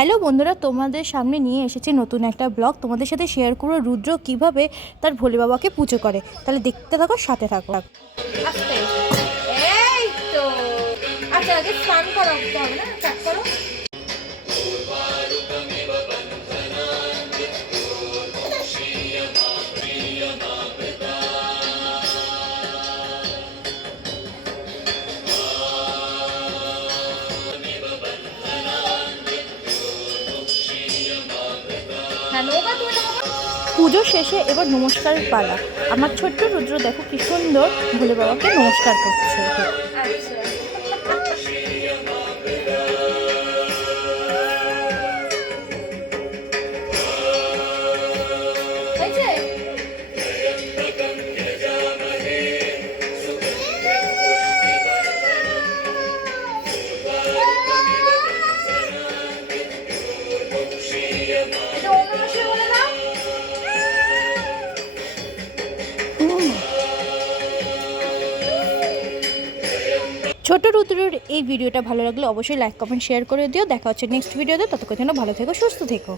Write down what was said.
Hello বন্ধুরা, তোমাদের সামনে নিয়ে এসেছি নতুন একটা ব্লগ। তোমাদের সাথে শেয়ার করব রুদ্র কিভাবে তার ভোলে বাবাকে পুজো করে। তাহলে দেখতে থাকো, সাথে থাকো। আস্তে এই তো আচ্ছা, আগে স্নান করাতে হবে না? স্টার্ট করো। পুজো শেষে এবার নমস্কারের পালা। আমার ছোট্ট রুদ্র দেখো কি সুন্দর ভোলে বাবাকে নমস্কার করছে। ছোট রুদ্রের এই ভিডিওটা ভালো লাগলে অবশ্যই লাইক কমেন্ট শেয়ার করে দিও। দেখা হচ্ছে নেক্সট ভিডিওতে। ততক্ষণ যেন ভালো থেকো, সুস্থ থেকো।